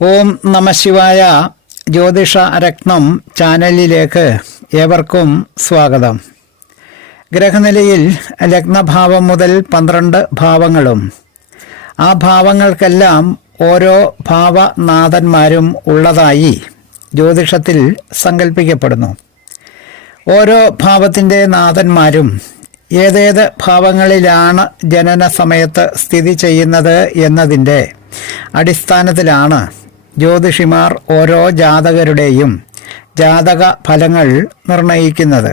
ഓം നമ ശിവായ. ജ്യോതിഷ രത്നം ചാനലിലേക്ക് ഏവർക്കും സ്വാഗതം. ഗ്രഹനിലയിൽ ലഗ്നഭാവം മുതൽ 12 ഭാവങ്ങളും ആ ഭാവങ്ങൾക്കെല്ലാം ഓരോ ഭാവനാഥന്മാരും ഉള്ളതായി ജ്യോതിഷത്തിൽ സങ്കല്പിക്കപ്പെടുന്നു. ഓരോ ഭാവത്തിൻ്റെ നാഥന്മാരും ഏതേത് ഭാവങ്ങളിലാണ് ജനന സമയത്ത് സ്ഥിതി ചെയ്യുന്നത് എന്നതിൻ്റെ അടിസ്ഥാനത്തിലാണ് ജ്യോതിഷിമാർ ഓരോ ജാതകരുടെയും ജാതക ഫലങ്ങൾ നിർണയിക്കുന്നത്.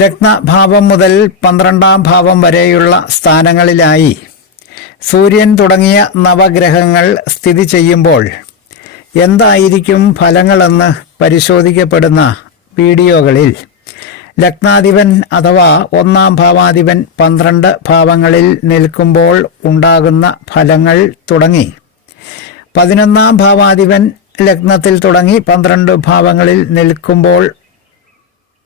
ലഗ്നഭാവം മുതൽ 12ാം ഭാവം വരെയുള്ള സ്ഥാനങ്ങളിലായി സൂര്യൻ തുടങ്ങിയ നവഗ്രഹങ്ങൾ സ്ഥിതി ചെയ്യുമ്പോൾ എന്തായിരിക്കും ഫലങ്ങളെന്ന് പരിശോധിക്കപ്പെടുന്ന വീഡിയോകളിൽ ലഗ്നാധിപൻ അഥവാ 1ാം ഭാവാധിപൻ 12 ഭാവങ്ങളിൽ നിൽക്കുമ്പോൾ ഉണ്ടാകുന്ന ഫലങ്ങൾ തുടങ്ങി 11ാം ഭാവാധിപൻ ലഗ്നത്തിൽ തുടങ്ങി 12 ഭാവങ്ങളിൽ നിൽക്കുമ്പോൾ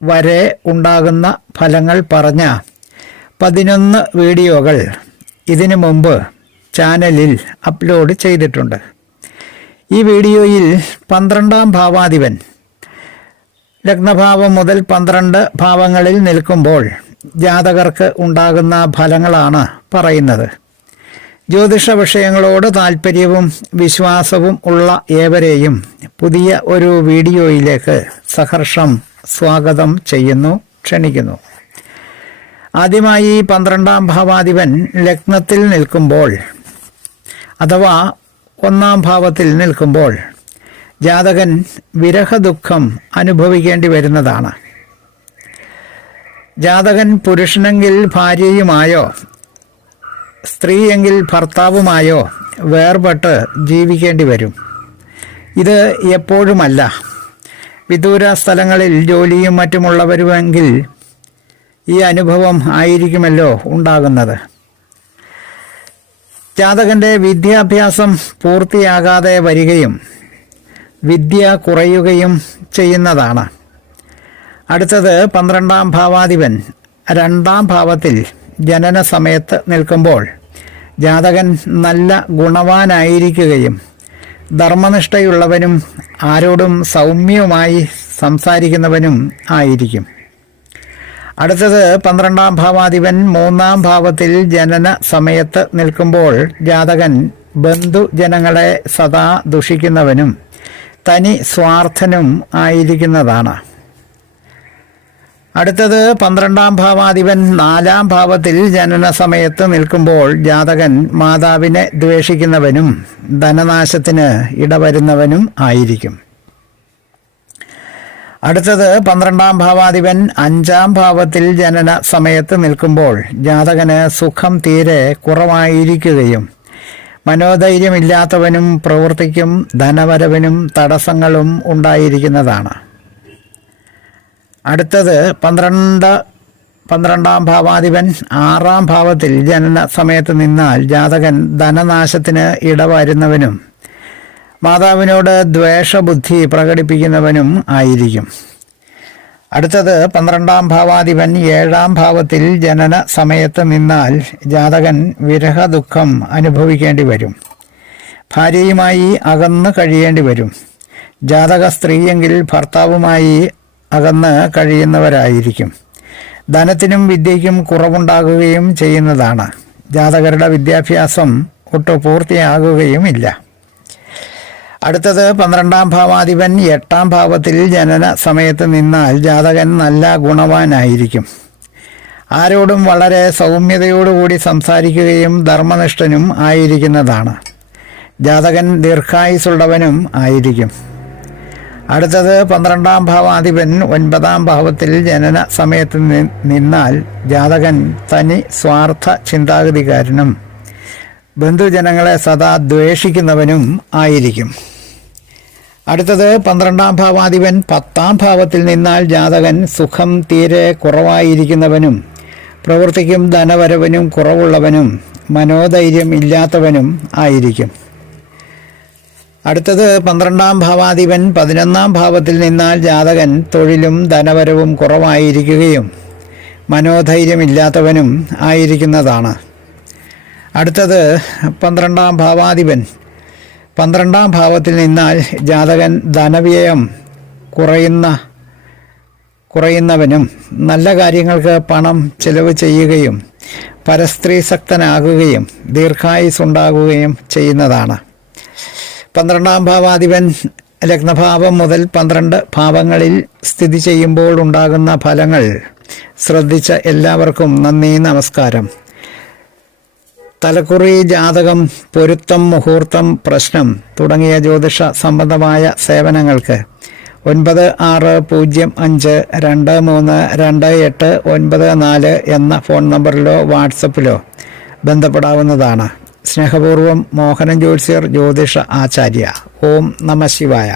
വരെ ഉണ്ടാകുന്ന ഫലങ്ങൾ പറഞ്ഞ 11 വീഡിയോകൾ ഇതിനു മുമ്പ് ചാനലിൽ അപ്ലോഡ് ചെയ്തിട്ടുണ്ട്. ഈ വീഡിയോയിൽ 12ാം ഭാവാധിപൻ ലഗ്നഭാവം മുതൽ 12 ഭാവങ്ങളിൽ നിൽക്കുമ്പോൾ ജാതകർക്ക് ഉണ്ടാകുന്ന ഫലങ്ങളാണ് പറയുന്നത്. ജ്യോതിഷ വിഷയങ്ങളോട് താല്പര്യവും വിശ്വാസവും ഉള്ള ഏവരെയും പുതിയ ഒരു വീഡിയോയിലേക്ക് സഹർഷം സ്വാഗതം ചെയ്യുന്നു, ക്ഷണിക്കുന്നു. ആദ്യമായി 12ാം ഭാവാധിപൻ ലഗ്നത്തിൽ നിൽക്കുമ്പോൾ അഥവാ 1ാം ഭാവത്തിൽ നിൽക്കുമ്പോൾ ജാതകൻ വിരഹദുഃഖം അനുഭവിക്കേണ്ടി വരുന്നതാണ്. ജാതകൻ പുരുഷനെങ്കിൽ ഭാര്യയുമായോ സ്ത്രീയെങ്കിൽ ഭർത്താവുമായോ വേർപെട്ട് ജീവിക്കേണ്ടി വരും. ഇത് എപ്പോഴുമല്ല. വിദൂര സ്ഥലങ്ങളിൽ ജോലിയും മറ്റുമുള്ളവരുമെങ്കിൽ ഈ അനുഭവം ആയിരിക്കുമല്ലോ ഉണ്ടാകുന്നത്. ജാതകൻ്റെ വിദ്യാഭ്യാസം പൂർത്തിയാകാതെ വരികയും വിദ്യ കുറയുകയും ചെയ്യുന്നതാണ്. അടുത്തത് 12ാം ഭാവാധിപൻ 2ാം ഭാവത്തിൽ ജനന സമയത്ത് നിൽക്കുമ്പോൾ ജാതകൻ നല്ല ഗുണവാനായിരിക്കുകയും ധർമ്മനിഷ്ഠയുള്ളവനും ആരോടും സൗമ്യമായി സംസാരിക്കുന്നവനും ആയിരിക്കും. അടുത്തത് 12ാം ഭാവാധിപൻ 3ാം ഭാവത്തിൽ ജനന സമയത്ത് നിൽക്കുമ്പോൾ ജാതകൻ ബന്ധുജനങ്ങളെ സദാ ദുഷിക്കുന്നവനും തനി സ്വാർത്ഥനും ആയിരിക്കുന്നതാണ്. അടുത്തത് 12ാം ഭാവാധിപൻ 4ാം ഭാവത്തിൽ ജനന സമയത്ത് നിൽക്കുമ്പോൾ ജാതകൻ മാതാവിനെ ദ്വേഷിക്കുന്നവനും ധനനാശത്തിന് ഇടവരുന്നവനും ആയിരിക്കും. അടുത്തത് 12ാം ഭാവാധിപൻ 5ാം ഭാവത്തിൽ ജനന സമയത്ത് നിൽക്കുമ്പോൾ ജാതകന് സുഖം തീരെ കുറവായിരിക്കുകയും മനോധൈര്യമില്ലാത്തവനും പ്രവൃത്തിക്കും ധനവരവിനും തടസ്സങ്ങളും ഉണ്ടായിരിക്കുന്നതാണ്. അടുത്തത് 12ാം ഭാവാധിപൻ 6ാം ഭാവത്തിൽ ജനന സമയത്ത് നിന്നാൽ ജാതകൻ ധനനാശത്തിന് ഇടവരുന്നവനും മാതാവിനോട് ദ്വേഷബുദ്ധി പ്രകടിപ്പിക്കുന്നവനും ആയിരിക്കും. അടുത്തത് 12ാം ഭാവാധിപൻ 7ാം ഭാവത്തിൽ ജനന സമയത്ത് നിന്നാൽ ജാതകൻ വിരഹദുഃഖം അനുഭവിക്കേണ്ടി വരും. ഭാര്യയുമായി അകന്ന് കഴിയേണ്ടി വരും. ജാതക സ്ത്രീയെങ്കിൽ ഭർത്താവുമായി അകന്ന് കഴിയുന്നവരായിരിക്കും. ധനത്തിനും വിദ്യയ്ക്കും കുറവുണ്ടാകുകയും ചെയ്യുന്നതാണ്. ജാതകരുടെ വിദ്യാഭ്യാസം ഒട്ടു പൂർത്തിയാകുകയുമില്ല. അടുത്തത് 12ാം ഭാവാധിപൻ 8ാം ഭാവത്തിൽ ജനന സമയത്ത് നിന്നാൽ ജാതകൻ നല്ല ഗുണവാനായിരിക്കും. ആരോടും വളരെ സൗമ്യതയോടുകൂടി സംസാരിക്കുകയും ധർമ്മനിഷ്ഠനും ആയിരിക്കുന്നതാണ്. ജാതകൻ ദീർഘായുസുള്ളവനും ആയിരിക്കും. അടുത്തത് 12ാം ഭാവാധിപൻ 9ാം ഭാവത്തിൽ ജനന സമയത്ത് നിന്നാൽ ജാതകൻ തനി സ്വാർത്ഥ ചിന്താഗതിക്കാരനും ബന്ധുജനങ്ങളെ സദാ ദ്വേഷിക്കുന്നവനും ആയിരിക്കും. അടുത്തത് 12ാം ഭാവാധിപൻ 10ാം ഭാവത്തിൽ നിന്നാൽ ജാതകൻ സുഖം തീരെ കുറവായിരിക്കുന്നവനും പ്രവൃത്തിക്കും ധനവരവിനും കുറവുള്ളവനും മനോധൈര്യം ഇല്ലാത്തവനും ആയിരിക്കും. അടുത്തത് 12ാം ഭാവാധിപൻ 11ാം ഭാവത്തിൽ നിന്നാൽ ജാതകൻ തൊഴിലും ധനവരവും കുറവായിരിക്കുകയും മനോധൈര്യമില്ലാത്തവനും ആയിരിക്കുന്നതാണ്. അടുത്തത് 12ാം ഭാവാധിപൻ 12ാം ഭാവത്തിൽ നിന്നാൽ ജാതകൻ ധനവ്യയം കുറയുന്നവനും നല്ല കാര്യങ്ങൾക്ക് പണം ചെലവ് ചെയ്യുകയും പരസ്ത്രീസക്തനാകുകയും ദീർഘായുസ്സുണ്ടാകുകയും ചെയ്യുന്നതാണ്. 12ാം ഭാവാധിപൻ ലഗ്നഭാവം മുതൽ 12 ഭാവങ്ങളിൽ സ്ഥിതി ചെയ്യുമ്പോൾ ഉണ്ടാകുന്ന ഫലങ്ങൾ ശ്രദ്ധിച്ച എല്ലാവർക്കും നന്ദി, നമസ്കാരം. തലക്കുറി, ജാതകം, പൊരുത്തം, മുഹൂർത്തം, പ്രശ്നം തുടങ്ങിയ ജ്യോതിഷ സംബന്ധമായ സേവനങ്ങൾക്ക് 9605232894 എന്ന ഫോൺ നമ്പറിലോ വാട്സപ്പിലോ ബന്ധപ്പെടാവുന്നതാണ്. സ്നേഹപൂർവ്വം മോഹനൻ ജ്യോത്സ്യർ, ജ്യോതിഷ ആചാര്യ. ഓം നമഃ ശിവായ.